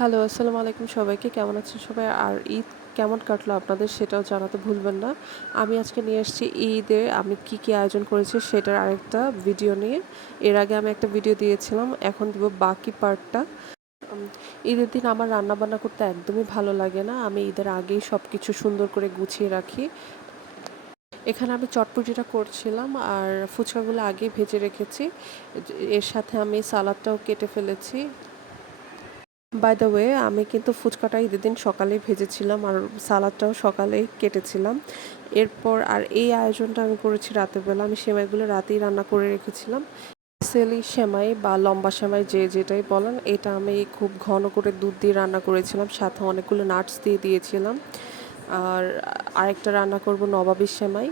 Hello, আসসালামু আলাইকুম সবাইকে। কেমন আছেন সবাই? আর ঈদ কেমন কাটলো আপনাদের সেটাও জানাতে ভুলবেন না। আমি আজকে নিয়ে এসেছি ঈদে আমি কি কি আয়োজন করেছি সেটার আরেকটা ভিডিও নিয়ে। এর আগে আমি একটা ভিডিও দিয়েছিলাম, এখন দিব বাকি পার্টটা। ঈদের দিন আমার রান্না বান্না করতে একদমই ভালো লাগে না। আমি ঈদের আগেই সব কিছু সুন্দর করে গুছিয়ে রাখি। এখানে আমি চটপটিটা করছিলাম আর ফুচকাগুলো আগেই ভেজে রেখেছি। এর সাথে আমি সালাদটাও কেটে ফেলেছি। বাই দ্য ওয়ে আমি কিন্তু ফুচকাটা ঈদের দিন সকালেই ভেজেছিলাম আর সালাদটাও সকালেই কেটেছিলাম। এরপর আর এই আয়োজনটা আমি করেছি রাতের বেলা আমি সেমাইগুলো রাতেই রান্না করে রেখেছিলাম। সেলি সেমাই বা লম্বা সেমাই যে যেটাই বলেন, এটা আমি খুব ঘন করে দুধ দিয়ে রান্না করেছিলাম। সাথে অনেকগুলো নাটস দিয়ে দিয়েছিলাম। আর আরেকটা রান্না করব নবাবী সেমাই।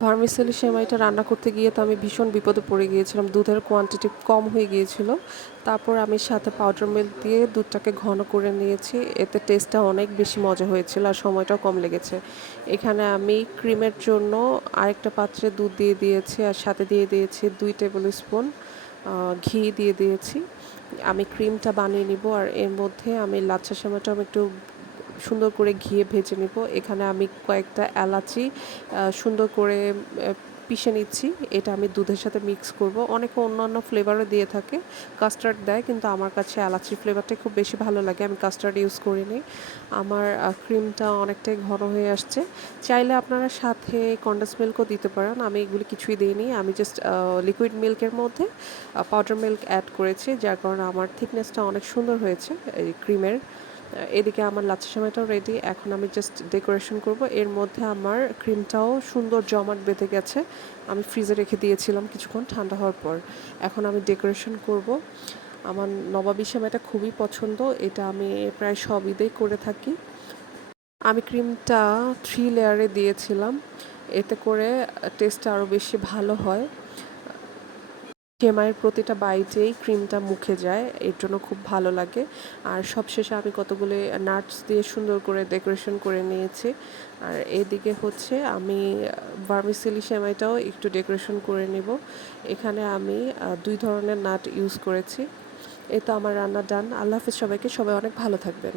ভার্মিসেলি সেমাইটা রান্না করতে গিয়ে তো আমি ভীষণ বিপদে পড়ে গিয়েছিলাম। দুধের কোয়ান্টিটি কম হয়ে গিয়েছিল। তারপর আমি সাথে পাউডার মিল্ক দিয়ে দুধটাকে ঘন করে নিয়েছি। এতে টেস্টটা অনেক বেশি মজা হয়েছিল আর সময়টাও কম লেগেছে। এখানে আমি ক্রিমের জন্য আরেকটা পাত্রে দুধ দিয়ে দিয়েছি আর সাথে দিয়ে দিয়েছি দুই টেবিল স্পুন ঘি দিয়ে দিয়েছি। আমি ক্রিমটা বানিয়ে নিব আর এর মধ্যে আমি লাচ্ছা সেমাইটা আমি একটু সুন্দর করে ঘিয়ে ভেজে নিব। এখানে আমি কয়েকটা এলাচি সুন্দর করে পিষে নিচ্ছি। এটা আমি দুধের সাথে মিক্স করব। অনেকে অন্যান্য ফ্লেভারও দিয়ে থাকে। কাস্টার্ড দেয়, কিন্তু আমার কাছে এলাচি ফ্লেভারটা খুব বেশি ভালো লাগে। আমি কাস্টার্ড ইউজ করি করিনি আমার ক্রিমটা অনেকটাই ঘন হয়ে আসছে। চাইলে আপনারা সাথে কন্ডেন্স মিল্কও দিতে পারেন। আমি এগুলি কিছুই দিইনি। আমি জাস্ট লিকুইড মিল্কের মধ্যে পাউডার মিল্ক অ্যাড করেছি, যার কারণে আমার থিকনেসটা অনেক সুন্দর হয়েছে, এই ক্রিমের এদিকে আমার লাচ্ছা সময়টাও রেডি এখন আমি জাস্ট ডেকোরেশন করব। এর মধ্যে আমার ক্রিমটাও সুন্দর জমাট বেঁধে গেছে। আমি ফ্রিজে রেখে দিয়েছিলাম কিছুক্ষণ, ঠান্ডা হওয়ার পর। এখন আমি ডেকোরেশন করব। আমার নবাবী সেমাইটা খুবই পছন্দ। এটা আমি প্রায় সব ঈদেই করে থাকি। আমি ক্রিমটা থ্রি লেয়ারে দিয়েছিলাম। এতে করে টেস্টটা আরও বেশি ভালো হয়। সেমাইয়ের প্রতিটা বাইটেই ক্রিমটা মুখে যায়, এর জন্য খুব ভালো লাগে। আর সবশেষে আমি কতগুলো নাটস দিয়ে সুন্দর করে ডেকোরেশন করে নিয়েছি। আর এদিকে হচ্ছে আমি ভার্মিসেলি সেমাইটাও একটু ডেকোরেশন করে নেব। এখানে আমি দুই ধরনের নাট ইউজ করেছি। এ তো আমার রান্না ডান। আল্লাহ হাফিজ সবাইকে। সবাই অনেক ভালো থাকবেন।